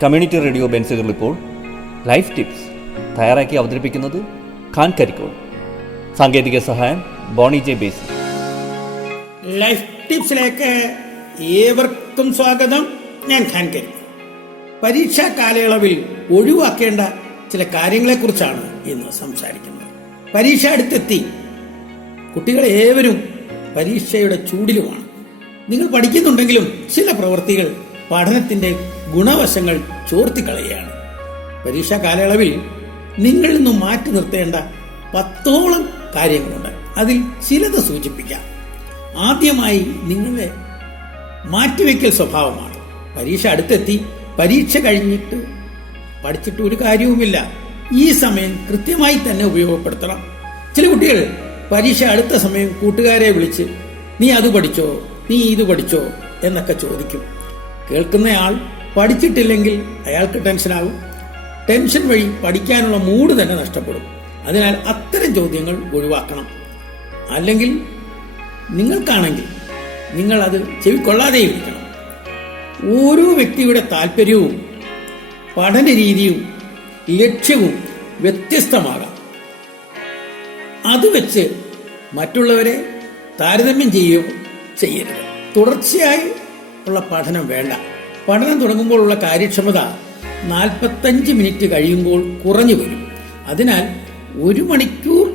Community radio ബെൻസുകൾ ഇപ്പോൾ life tips തയ്യാറാക്കി അവതരിപ്പിക്കുന്നത് ഖാൻ കരിക്കോൾ. സാങ്കേതിക സഹായം ബോണി ജെ ബേസി. ലൈഫ് ടിപ്സിലേക്ക് ഏവർക്കും സ്വാഗതം. ഞാൻ ഖാൻ കരിക്കോൾ. പരീക്ഷാ കാലയളവിൽ ഒഴിവാക്കേണ്ട ചില കാര്യങ്ങളെക്കുറിച്ചാണ് ഇന്ന് സംസാരിക്കുന്നത്. പരീക്ഷ അടുത്തെത്തി. കുട്ടികൾ ഏവരും പരീക്ഷയുടെ ചൂടിലുമാണ്. നിങ്ങൾ പഠിക്കുന്നുണ്ടെങ്കിലും ചില പ്രവൃത്തികൾ പഠനത്തിന്റെ ഗുണവശങ്ങൾ ചോർത്തിക്കളയുകയാണ്. പരീക്ഷാ കാലയളവിൽ നിങ്ങളിൽ നിന്നും മാറ്റി നിർത്തേണ്ട 10ഓളം കാര്യങ്ങളുണ്ട്. അതിൽ ചിലത് സൂചിപ്പിക്കാം. ആദ്യമായി നിങ്ങളെ മാറ്റിവെക്കൽ സ്വഭാവമാണ്. പരീക്ഷ അടുത്തെത്തി. പരീക്ഷ കഴിഞ്ഞിട്ട് പഠിച്ചിട്ട് ഒരു കാര്യവുമില്ല. ഈ സമയം കൃത്യമായി തന്നെ ഉപയോഗപ്പെടുത്തണം. ചില കുട്ടികൾ പരീക്ഷ അടുത്ത സമയം കൂട്ടുകാരെ വിളിച്ച് നീ അത് പഠിച്ചോ, നീ ഇത് പഠിച്ചോ എന്നൊക്കെ ചോദിക്കും. കേൾക്കുന്നയാൾ പഠിച്ചിട്ടില്ലെങ്കിൽ അയാൾക്ക് ടെൻഷനാകും. ടെൻഷൻ വഴി പഠിക്കാനുള്ള മൂഡ് തന്നെ നഷ്ടപ്പെടും. അതിനാൽ അത്തരം ചോദ്യങ്ങൾ ഒഴിവാക്കണം. അല്ലെങ്കിൽ നിങ്ങൾക്കാണെങ്കിൽ നിങ്ങൾ അത് ചെവിക്കൊള്ളാതെ ഇരിക്കണം. ഓരോ വ്യക്തിയുടെ താല്പര്യവും പഠന രീതിയും ലക്ഷ്യവും വ്യത്യസ്തമാകാം. അത് വെച്ച് മറ്റുള്ളവരെ താരതമ്യം ചെയ്യുകയോ ചെയ്യരുത്. തുടർച്ചയായി ഉള്ള പഠനം വേണ്ട. പഠനം തുടങ്ങുമ്പോഴുള്ള കാര്യക്ഷമത 45 മിനിറ്റ് കഴിയുമ്പോൾ കുറഞ്ഞു വരും. അതിനാൽ 1 മണിക്കൂർ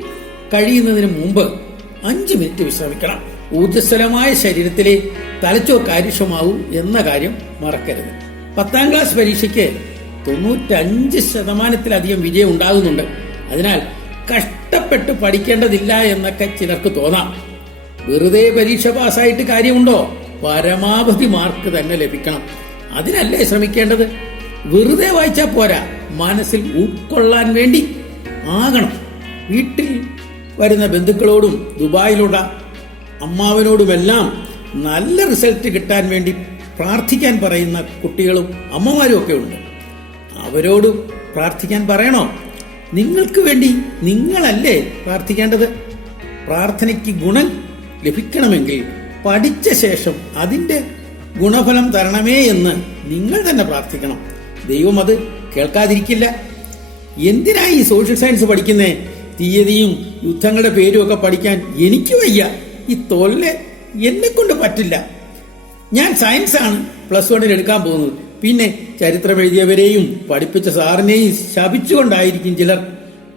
കഴിയുന്നതിന് മുമ്പ് 5 മിനിറ്റ് വിശ്രമിക്കണം. ഊർജ്ജസ്വലമായ ശരീരത്തിലെ തലച്ചോർ കാര്യക്ഷമമാവും എന്ന കാര്യം മറക്കരുത്. 10ാം ക്ലാസ് പരീക്ഷയ്ക്ക് 95% വിജയം ഉണ്ടാകുന്നുണ്ട്. അതിനാൽ കഷ്ടപ്പെട്ട് പഠിക്കേണ്ടതില്ല എന്നൊക്കെ ചിലർക്ക് തോന്നാം. വെറുതെ പരീക്ഷ പാസ്സായിട്ട് കാര്യമുണ്ടോ? പരമാവധി മാർക്ക് തന്നെ ലഭിക്കണം. അതിനല്ലേ ശ്രമിക്കേണ്ടത്. വെറുതെ വായിച്ചാൽ പോരാ, മനസ്സിൽ ഉൾക്കൊള്ളാൻ വേണ്ടി ആകണം. വീട്ടിൽ വരുന്ന ബന്ധുക്കളോടും ദുബായിലുള്ള അമ്മാവനോടുമെല്ലാം നല്ല റിസൾട്ട് കിട്ടാൻ വേണ്ടി പ്രാർത്ഥിക്കാൻ പറയുന്ന കുട്ടികളും അമ്മമാരും ഒക്കെ ഉണ്ട്. അവരോട് പ്രാർത്ഥിക്കാൻ പറയണോ? നിങ്ങൾക്ക് വേണ്ടി നിങ്ങളല്ലേ പ്രാർത്ഥിക്കേണ്ടത്. പ്രാർത്ഥനയ്ക്ക് ഗുണം ലഭിക്കണമെങ്കിൽ പഠിച്ച ശേഷം അതിന്റെ ഗുണഫലം തരണമേ എന്ന് നിങ്ങൾ തന്നെ പ്രാർത്ഥിക്കണം. ദൈവം അത് കേൾക്കാതിരിക്കില്ല. എന്തിനാ ഈ സോഷ്യൽ സയൻസ് പഠിക്കുന്നേ? തീയതിയും യുദ്ധങ്ങളുടെ പേരും ഒക്കെ പഠിക്കാൻ എനിക്ക് വയ്യ. ഈ തൊല്ലെ എന്നെ കൊണ്ട് പറ്റില്ല. ഞാൻ സയൻസ് ആണ് +1 എടുക്കാൻ പോകുന്നത്. പിന്നെ ചരിത്രം എഴുതിയവരെയും പഠിപ്പിച്ച സാറിനെയും ശപിച്ചുകൊണ്ടായിരിക്കും ചിലർ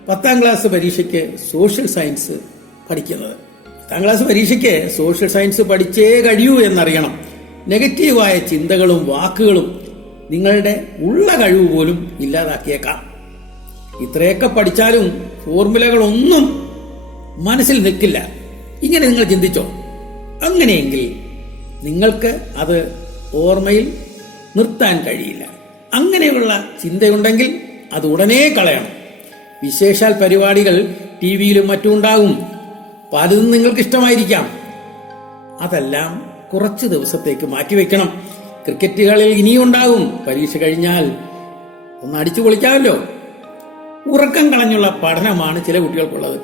10ാം ക്ലാസ് പരീക്ഷയ്ക്ക് സോഷ്യൽ സയൻസ് പഠിക്കുന്നത്. 10ാം ക്ലാസ് പരീക്ഷയ്ക്ക് സോഷ്യൽ സയൻസ് പഠിച്ചേ കഴിയൂ എന്നറിയണം. നെഗറ്റീവായ ചിന്തകളും വാക്കുകളും നിങ്ങളുടെ ഉള്ള കഴിവ് പോലും ഇല്ലാതാക്കിയേക്കാം. ഇത്രയൊക്കെ പഠിച്ചാലും ഫോർമുലകളൊന്നും മനസ്സിൽ നിൽക്കില്ല. ഇങ്ങനെ നിങ്ങൾ ചിന്തിച്ചോ? അങ്ങനെയെങ്കിൽ നിങ്ങൾക്ക് അത് ഓർമ്മയിൽ നിർത്താൻ കഴിയില്ല. അങ്ങനെയുള്ള ചിന്തയുണ്ടെങ്കിൽ അത് ഉടനെ കളയണം. വിശേഷാൽ പരിപാടികൾ ടിവിയിലും മറ്റും ഉണ്ടാകും. പലതും നിങ്ങൾക്ക് ഇഷ്ടമായിരിക്കാം. അതെല്ലാം കുറച്ച് ദിവസത്തേക്ക് മാറ്റിവെക്കണം. ക്രിക്കറ്റ് കളിൽ ഇനിയും ഉണ്ടാകും. പരീക്ഷ കഴിഞ്ഞാൽ ഒന്ന് അടിച്ചു പൊളിക്കാമല്ലോ. ഉറക്കം കളഞ്ഞുള്ള പഠനമാണ് ചില കുട്ടികൾക്കുള്ളത്.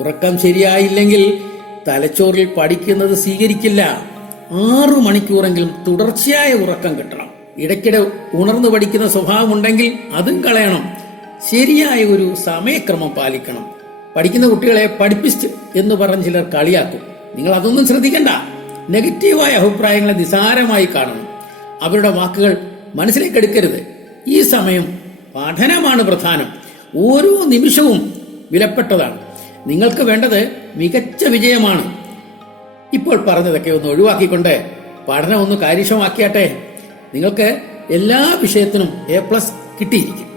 ഉറക്കം ശരിയായില്ലെങ്കിൽ തലച്ചോറിൽ പഠിക്കുന്നത് സ്വീകരിക്കില്ല. 6 മണിക്കൂറെങ്കിലും തുടർച്ചയായ ഉറക്കം കിട്ടണം. ഇടയ്ക്കിടെ ഉണർന്നു പഠിക്കുന്ന സ്വഭാവമുണ്ടെങ്കിൽ അതും കളയണം. ശരിയായ ഒരു സമയക്രമം പാലിക്കണം. പഠിക്കുന്ന കുട്ടികളെ പഠിപ്പിസ്റ്റ് എന്ന് പറഞ്ഞ് ചിലർ കളിയാക്കും. നിങ്ങൾ അതൊന്നും ശ്രദ്ധിക്കണ്ട. നെഗറ്റീവായ അഭിപ്രായങ്ങളെ നിസാരമായി കാണണം. അവരുടെ വാക്കുകൾ മനസ്സിലേക്ക് എടുക്കരുത്. ഈ സമയം പഠനമാണ് പ്രധാനം. ഓരോ നിമിഷവും വിലപ്പെട്ടതാണ്. നിങ്ങൾക്ക് വേണ്ടത് മികച്ച വിജയമാണ്. ഇപ്പോൾ പറഞ്ഞതൊക്കെ ഒന്ന് ഒഴിവാക്കിക്കൊണ്ട് പഠനം ഒന്ന് കാര്യക്ഷമമാക്കിയാട്ടെ. നിങ്ങൾക്ക് എല്ലാ വിഷയത്തിനും A+ കിട്ടിയിരിക്കും.